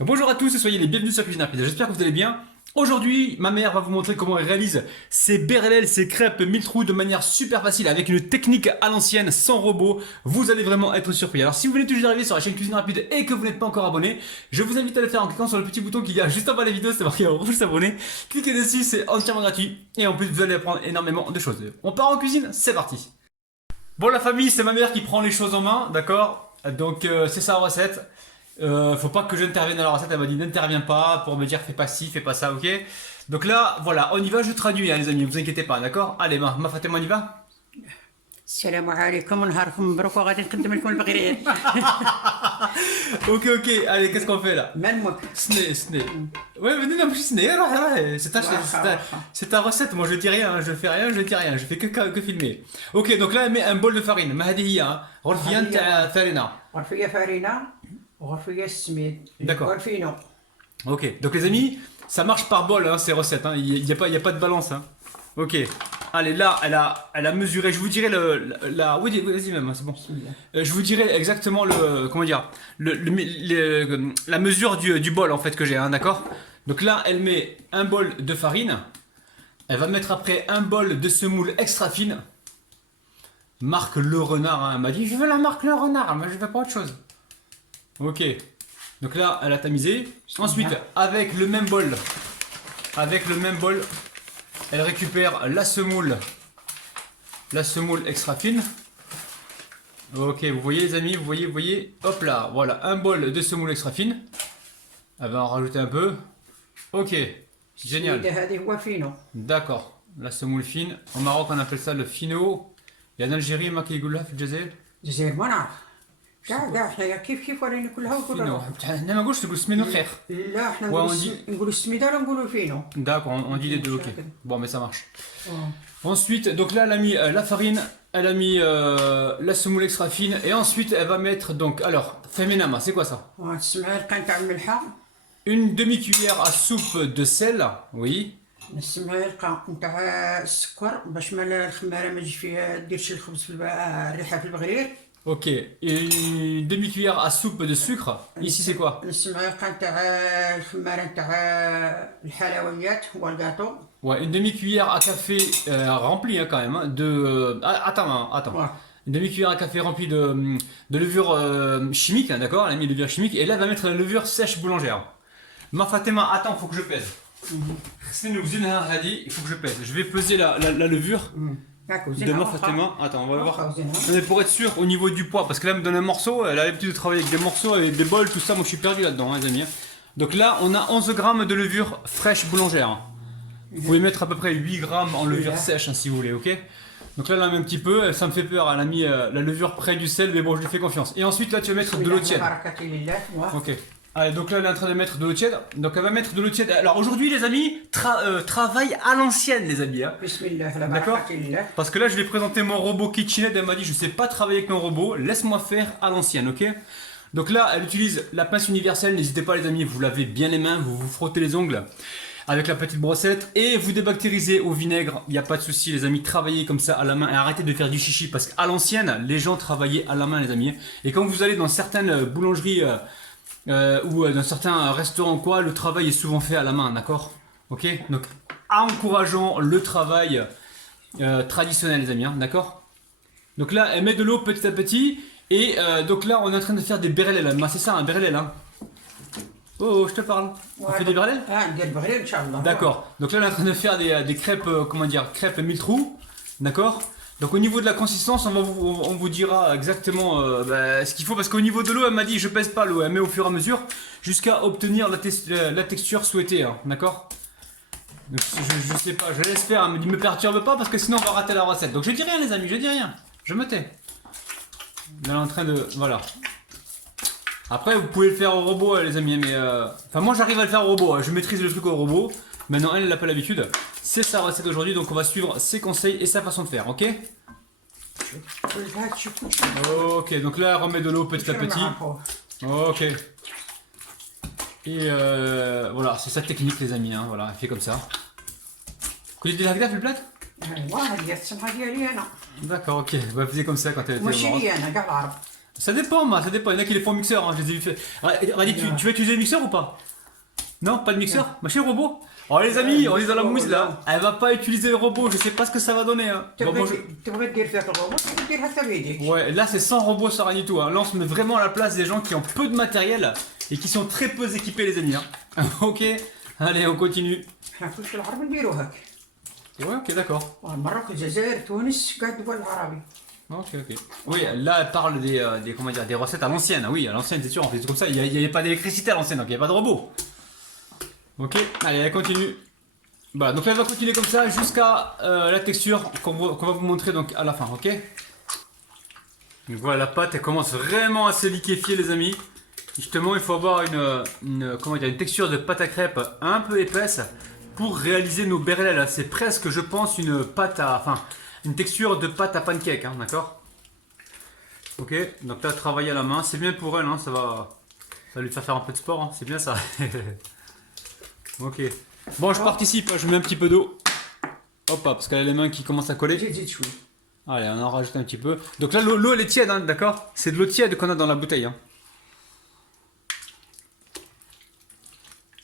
Bonjour à tous et soyez les bienvenus sur Cuisine Rapide. J'espère que vous allez bien. Aujourd'hui, ma mère va vous montrer comment elle réalise ses berlelles, ses crêpes mille trous de manière super facile avec une technique à l'ancienne, sans robot. Vous allez vraiment être surpris. Alors si vous venez tout juste d'arriver sur la chaîne Cuisine Rapide et que vous n'êtes pas encore abonné, je vous invite à le faire en cliquant sur le petit bouton qu'il y a juste en bas de la vidéo, c'est marqué en rouge s'abonner. Cliquez dessus, c'est entièrement gratuit et en plus vous allez apprendre énormément de choses. On part en cuisine, c'est parti. Bon la famille, c'est ma mère qui prend les choses en main, d'accord? Donc c'est sa recette. Faut pas que j'intervienne dans la recette, elle m'a dit n'interviens pas pour me dire fais pas ci, fais pas ça, ok? Donc là, voilà, on y va, je traduis hein, les amis, vous inquiétez pas, d'accord? Allez, ma Fatima, on y va? السلام عليكم ونهاركم مبروك وغادي نقدم لكم البغرير. Ok, allez, qu'est-ce qu'on fait là? منمك. Sné. Ouais, venez, non, sné, c'est ta recette, moi je dis rien, je fais rien, je dis rien, je fais que filmer. Ok, donc là, elle met un bol de farine, ما هذه هي غرفيان تاع farina. غرفية فارينة وغرفية السميد. D'accord. غرفينو. Ok, donc les amis, ça marche par bol hein, ces recettes, hein. Il y a pas de balance. Hein. Ok, allez là, elle a mesuré, je vous dirai oui, vas-y même, hein, c'est bon. Je vous dirai exactement comment dire, la mesure du bol en fait que j'ai, hein, d'accord? Donc là, elle met un bol de farine, elle va mettre après un bol de semoule extra fine, marque Le Renard, hein. Elle m'a dit, je veux la marque Le Renard, mais je veux pas autre chose. Ok. Donc là, elle a tamisé. Ensuite, avec le même bol, elle récupère la semoule extra fine. Ok, vous voyez les amis, vous voyez. Hop là, voilà, un bol de semoule extra fine. Elle va en rajouter un peu. Ok, génial. هذه هو فينو. D'accord, la semoule fine. Au Maroc, on appelle ça le fino. Et en Algérie, ما كيقولها في الجزائر الجزائر ما نعرف. كاع حنايا كيف وريني كلها فينو. وكلها. انا ما نقولش تقول سمينو خير. لا احنا Ouais, on dit- نقولوا السميده ولا نقولوا الفينو. D'accord, on dit les deux, ok. Bon, mais ça marche. آه. Ensuite, donc là, elle a mis la farine, elle a mis la semoule extra fine, et ensuite, elle va mettre, donc, alors, feminama, c'est quoi ça? السمعه نتاع الملحه. Une demi-cuillère à soupe de sel, oui. السمعه نتاع السكر باش ما الخماره ما تجي فيها ديرش الخبز في الريحه في البغرير. Ok, et une demi-cuillère à soupe de sucre. Ici, c'est quoi? السمعه نتاع الخماره نتاع الحلويات هو الكاطو. Ouais, une demi-cuillère à café remplie, hein, quand même, hein, attends. Ouais. Une demi-cuillère à café remplie de levure chimique, hein, d'accord? Elle a mis levure chimique, et là, elle va mettre la levure sèche boulangère. Ma Fatima, attends, faut que je pèse. Il faut que je pèse. Je vais peser la levure de ma Fatima. Attends, on va voir. Mais pour être sûr au niveau du poids, parce que là, elle me donne un morceau. Elle a l'habitude de travailler avec des morceaux, avec des bols, tout ça. Moi, je suis perdu là-dedans, hein, les amis. Donc là, on a 11 grammes de levure fraîche boulangère. Vous pouvez mettre à peu près 8 grammes en levure sèche, hein, si vous voulez, ok? Donc là, elle a mis un petit peu. Ça me fait peur. Elle a mis la levure près du sel, mais bon, je lui fais confiance. Et ensuite, là, tu vas mettre de l'eau tiède. Ok. Allez, donc là, elle est en train de mettre de l'eau tiède. Donc elle va mettre de l'eau tiède. Alors aujourd'hui, les amis, travail à l'ancienne, les amis. Hein. D'accord. Parce que là, je vais présenter mon robot KitchenAid. Elle m'a dit, je sais pas travailler avec mon robot. Laisse-moi faire à l'ancienne, ok? Donc là, elle utilise la pince universelle. N'hésitez pas, les amis. Vous lavez bien les mains. Vous vous frottez les ongles avec la petite brossette et vous débactérisez au vinaigre. Il n'y a pas de souci, les amis. Travaillez comme ça à la main et arrêtez de faire du chichi. Parce qu'à l'ancienne, les gens travaillaient à la main, les amis. Et quand vous allez dans certaines boulangeries ou dans certains restaurants quoi, le travail est souvent fait à la main, d'accord? Ok, donc encourageons le travail traditionnel, les amis, hein, d'accord? Donc là, elle met de l'eau petit à petit et donc là, on est en train de faire des berlelles. C'est ça, un berlelle, hein? Oh, je te parle. On fait des berlelles? D'accord. Donc là, on est en train de faire des crêpes, comment dire, crêpes mille trous, d'accord? Donc au niveau de la consistance, on vous dira exactement ce qu'il faut parce qu'au niveau de l'eau, elle m'a dit je pèse pas l'eau, elle met au fur et à mesure jusqu'à obtenir la texture souhaitée, hein, d'accord? Donc je sais pas, je laisse faire, elle me dit me perturbe pas parce que sinon on va rater la recette. Donc je dis rien les amis, je dis rien, je me tais. Elle est en train de, voilà. Après vous pouvez le faire au robot les amis, mais enfin moi j'arrive à le faire au robot, je maîtrise le truc au robot. Maintenant elle n'a pas l'habitude. C'est sa recette d'aujourd'hui, donc on va suivre ses conseils et sa façon de faire, ok? Ok, donc là elle remet de l'eau petit à petit. Ok. Et voilà, c'est sa technique les amis, hein, voilà, elle fait comme ça. كنت دير هكذا في البلاد؟ ايوا هذه السمعه ديالي انا. D'accord, ok. Bah, elle faisait comme ça quand elle était au ماشي Maroc. لي انا كاع العرب. Ça dépend, moi, ça dépend. Il y en a qui les font au mixeur, hein, je les ai vu faire. Radi, tu vas utiliser le mixeur ou pas? Non, pas de mixeur? Machine robot? Oh les amis, on est dans la mousse là. Elle va pas utiliser le robot, je sais pas ce que ça va donner. Hein. Ouais, là c'est sans robot, sans rien du tout. Hein. Là on se met vraiment à la place des gens qui ont peu de matériel et qui sont très peu équipés les amis. Hein. Ok, allez on continue. Ouais, ok, d'accord. Ok, ok. Oui, là elle parle comment dire, des recettes à l'ancienne. Oui, à l'ancienne c'est sûr, on fait tout comme ça. Il n'y avait pas d'électricité à l'ancienne, donc il n'y avait pas de robot. Ok, allez, elle continue. Voilà, donc là, elle va continuer comme ça jusqu'à la texture qu'on va vous montrer donc à la fin, ok? Donc voilà, la pâte, elle commence vraiment à se liquéfier, les amis. Justement, il faut avoir comment dire, une texture de pâte à crêpes un peu épaisse pour réaliser nos berlelles. C'est presque, je pense, une texture de pâte à pancake, hein, d'accord? Ok, donc là, travailler à la main, c'est bien pour elle, hein, ça va lui faire un peu de sport, hein, c'est bien ça. Ok. Bon, je participe, je mets un petit peu d'eau. Hop, parce qu'elle a les mains qui commencent à coller. Allez, on en rajoute un petit peu. Donc là, l'eau elle est tiède, hein, d'accord? C'est de l'eau tiède qu'on a dans la bouteille. Hein.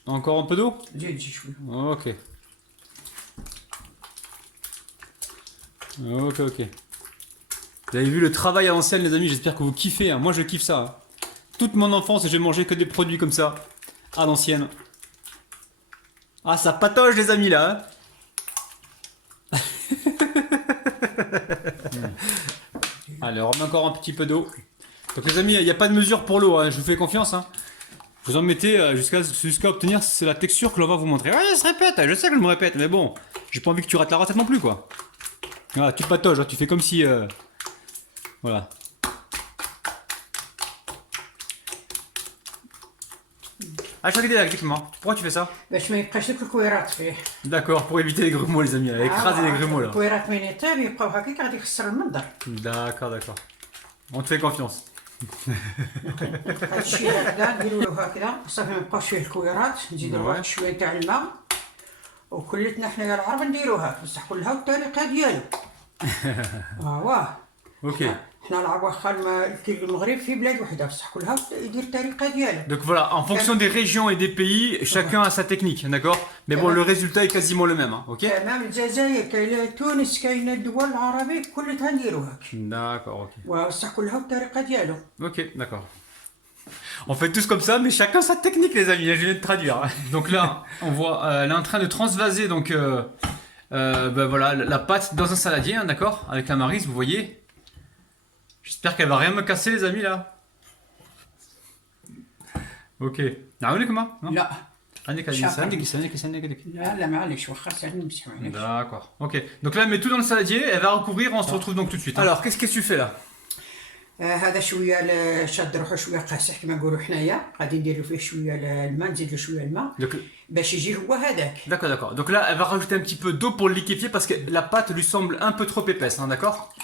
Encore un peu d'eau? Ok. Ok, ok. Vous avez vu le travail à l'ancienne, les amis, j'espère que vous kiffez. Hein. Moi, je kiffe ça. Hein. Toute mon enfance, j'ai mangé que des produits comme ça, à l'ancienne. Ah, ça patoche les amis là. Hein. Allez, on remet encore un petit peu d'eau. Donc les amis, il n'y a pas de mesure pour l'eau, hein. Je vous fais confiance. Hein. Vous en mettez jusqu'à obtenir la texture que l'on va vous montrer. Ouais, ça se répète, je sais que je me répète, mais bon, j'ai pas envie que tu rates la recette non plus quoi. Voilà, tu patoches, hein, tu fais comme si... Voilà. Ah, je regarde exactement. Pourquoi tu fais ça? D'accord, pour éviter les grumeaux, les amis. Écraser les grumeaux là. D'accord, d'accord. On te fait confiance. Ok. Donc voilà, en fonction des régions et des pays, chacun a sa technique, d'accord? Mais bon, le résultat est quasiment le même, hein, ok? D'accord, ok. Ok, d'accord. On fait tous comme ça, mais chacun sa technique, les amis. Je viens de traduire. Donc là, on voit, elle est en train de transvaser donc, voilà, la pâte dans un saladier, hein, d'accord? Avec la maryse, vous voyez? J'espère qu'elle va rien me casser les amis là. Ok. لا D'accord. Ok. Donc là elle met tout dans le saladier, elle va recouvrir, on se retrouve donc tout de suite. Alors qu'est-ce que tu fais là? هذا شويه شاد روحو شويه قاصح كما نقولوا حنايا غادي ندير له فيه شويه الماء نزيد له شويه الماء باش يجي هو هذاك. D'accord, d'accord. Donc là elle va rajouter un petit peu d'eau pour le liquéfier parce que la pâte lui semble un peu trop épaisse, hein, d'accord?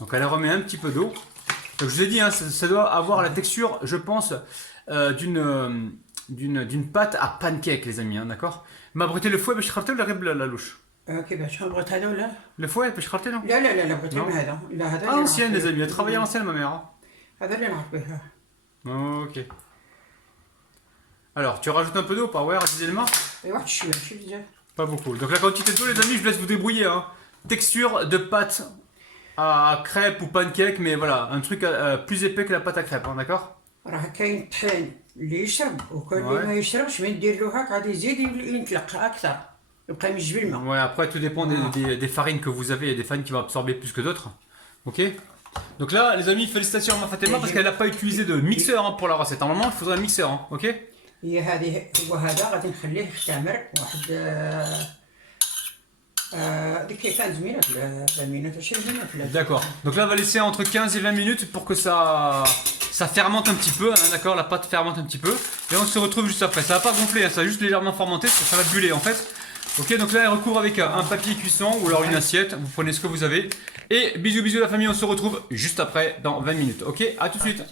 Donc elle remet un petit peu d'eau. Donc je vous ai dit, hein, ça doit avoir la texture, je pense, d'une pâte à pancake, les amis, hein, d'accord? Ma brûlé le fouet, باش خرطي ولا غير la louche? كيفاش نبغيت هذا ولا؟ Le fouet, باش خرطي non? لا لا لا بغيت هذا. لا هذا. Ancienne, les amis, elle travaillait ancienne, ma mère. Hein. هذا اللي نعرف به. Ok. Alors, tu rajoutes un peu d'eau, pas ouais, rapidement? واحد شويه ماشي بزاف. Pas beaucoup. Donc la quantité d'eau, les amis, je vous laisse vous débrouiller. Hein. Texture de pâte à crêpe ou pancake, mais voilà, un truc plus épais que la pâte à crêpe, hein, d'accord? راه كاين طحين اللي يشرب وكاين اللي ما يشربش من ندير له هاك غادي يزيد ينطلق اكثر يبقى يمجبل الماء. Ouais, après tout dépend des farines que vous avez, il y a des farines qui vont absorber plus que d'autres. Ok? Donc là, les amis, félicitations à ma Fatima parce qu'elle n'a pas utilisé de mixeur hein, pour la recette. Normalement, il faudrait un mixeur, hein, ok? هي هذه وهذا غادي نخليه يختمر واحد D'accord. Donc là, on va laisser entre 15 et 20 minutes pour que ça fermente un petit peu, hein, d'accord? La pâte fermente un petit peu. Et on se retrouve juste après. Ça va pas gonfler, hein, ça va juste légèrement fermenter, ça va buller en fait. Ok, donc là, elle recouvre avec un papier cuisson ou alors une assiette. Vous prenez ce que vous avez. Et bisous, bisous la famille, on se retrouve juste après dans 20 minutes. Ok, à tout de suite.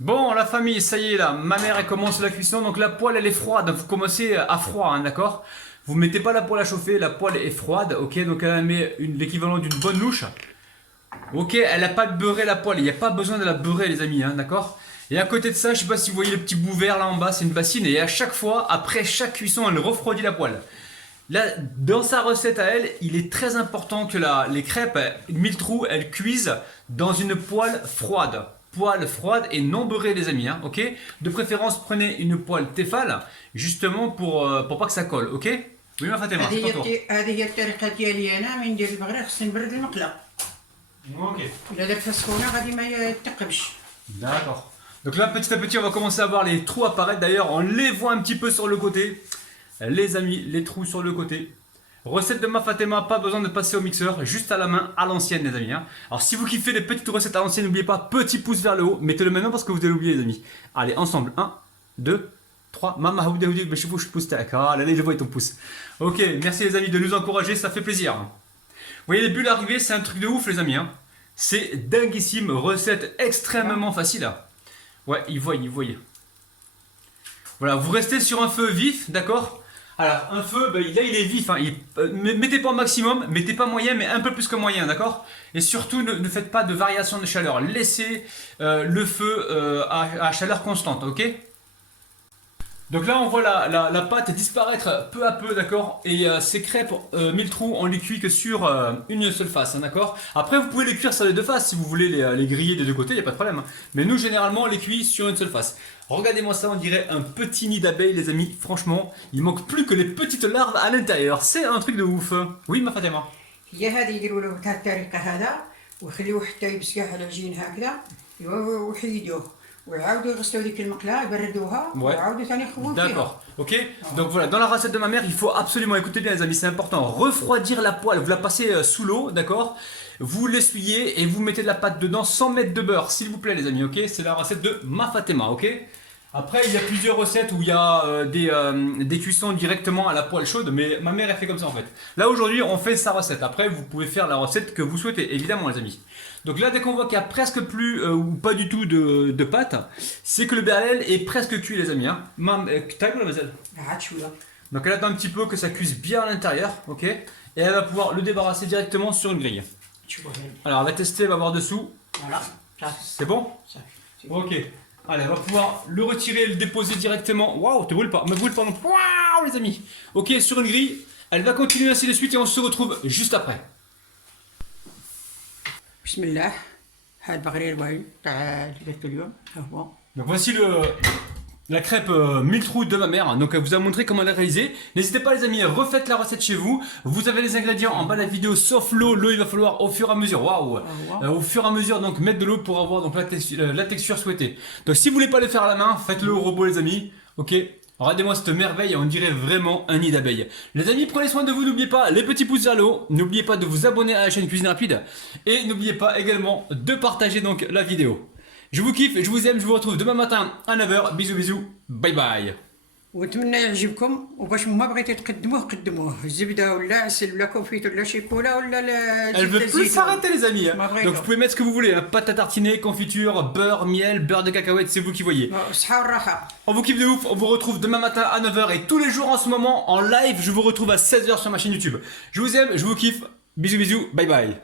Bon, la famille, ça y est là. Ma mère, elle commence la cuisson. Donc la poêle, elle est froide. Vous commencez à froid, hein, d'accord? Vous mettez pas la poêle à chauffer, la poêle est froide, ok? Donc elle met l'équivalent d'une bonne louche. Ok, elle n'a pas beurré la poêle, il n'y a pas besoin de la beurrer les amis, hein, d'accord? Et à côté de ça, je sais pas si vous voyez le petit bout vert là en bas, c'est une bassine et à chaque fois, après chaque cuisson, elle refroidit la poêle. Là, dans sa recette à elle, il est très important que les crêpes, mille trous, elles cuisent dans une poêle froide. Poêle froide et non beurrée les amis, hein, ok? De préférence, prenez une poêle Tefal, justement pour pas que ça colle, ok? Oui ma Fatima, c'est ton tour. هذه هي الطريقة ديالي أنا من ندير البغرة خصني نبرد المقلة. Ok. إلا درتها سخونة غادي ما يتقبش. D'accord. Donc là, petit à petit, on va commencer à voir les trous apparaître. D'ailleurs, on les voit un petit peu sur le côté. Les amis, les trous sur le côté. Recette de ma Fatima, pas besoin de passer au mixeur, juste à la main, à l'ancienne les amis. Hein. Alors si vous kiffez les petites recettes à l'ancienne, n'oubliez pas, petit pouce vers le haut. Mettez-le maintenant parce que vous allez l'oublier les amis. Allez, ensemble, 1, 2, 3. Maman, je pousse. Ah, là, je vois ton pouce. Ok, merci les amis de nous encourager, ça fait plaisir. Vous voyez les bulles arriver, c'est un truc de ouf les amis. Hein. C'est dinguissime, recette extrêmement facile. Ouais, il voyait. Voilà, vous restez sur un feu vif, d'accord? Alors, un feu, ben, là il est vif, hein, mettez pas au maximum, mettez pas moyen, mais un peu plus que moyen, d'accord? Et surtout, ne faites pas de variation de chaleur, laissez le feu à chaleur constante, ok? Donc là, on voit la pâte disparaître peu à peu, d'accord? Et ces crêpes mille trous, on les cuit que sur une seule face, hein, d'accord? Après, vous pouvez les cuire sur les deux faces si vous voulez les griller des deux côtés, il n'y a pas de problème. Hein. Mais nous, généralement, on les cuit sur une seule face. Regardez-moi ça, on dirait un petit nid d'abeilles, les amis. Franchement, il manque plus que les petites larves à l'intérieur. C'est un truc de ouf. Oui, ma Fatima. هي هذه يديروا له بهذه الطريقة هذا ويخليوه حتى يبس كاع على العجين هكذا ويحيدوه. D'accord, ok. Donc voilà, dans la recette de ma mère, il faut absolument, écoutez bien les amis, c'est important, refroidir la poêle, vous la passez sous l'eau, d'accord? Vous l'essuyez et vous mettez de la pâte dedans sans mettre de beurre, s'il vous plaît les amis, ok? C'est la recette de ma Fatima, ok? Après, il y a plusieurs recettes où il y a des cuissons directement à la poêle chaude, mais ma mère elle fait comme ça en fait. Là aujourd'hui, on fait sa recette. Après, vous pouvez faire la recette que vous souhaitez, évidemment les amis. Donc là, dès qu'on voit qu'il n'y a presque plus ou pas du tout de pâte, c'est que le béarel est presque cuit les amis. Hein. Donc elle attend un petit peu que ça cuise bien à l'intérieur, ok? Et elle va pouvoir le débarrasser directement sur une grille. Alors elle va tester, elle va voir dessous. Voilà. C'est bon? Ok. Allez, on va pouvoir le retirer et le déposer directement. Waouh, te brûle pas, me brûle pas non plus. Waouh, les amis. Ok, sur une grille. Elle va continuer ainsi de suite et on se retrouve juste après. Bismillah. Donc voici la crêpe mille trous de ma mère. Donc elle vous a montré comment la réaliser. N'hésitez pas les amis, refaites la recette chez vous. Vous avez les ingrédients en bas de la vidéo sauf l'eau. L'eau il va falloir au fur et à mesure. Waouh. Au fur et à mesure donc mettre de l'eau pour avoir donc la texture souhaitée. Donc si vous voulez pas le faire à la main, faites-le au robot les amis. Ok. Regardez-moi cette merveille, on dirait vraiment un nid d'abeilles. Les amis, prenez soin de vous, n'oubliez pas les petits pouces vers le haut, n'oubliez pas de vous abonner à la chaîne Cuisine Rapide et n'oubliez pas également de partager donc la vidéo. Je vous kiffe, je vous aime, je vous retrouve demain matin à 9h. Bisous bisous, bye bye. ونتمنى يعجبكم وباش ما بغيتو تقدموه قدموه الزبده ولا عسل ولا كونفيت ولا شيكولا ولا Elle veut plus s'arrêter les amis. Donc vous pouvez mettre ce que vous voulez, hein. Pâte à tartiner, confiture, beurre, miel, beurre de cacahuète, c'est vous qui voyez. On vous kiffe de ouf, on vous retrouve demain matin à 9h et tous les jours en ce moment en live, je vous retrouve à 16h sur ma chaîne YouTube. Je vous aime, je vous kiffe, bisous bisous, bye bye.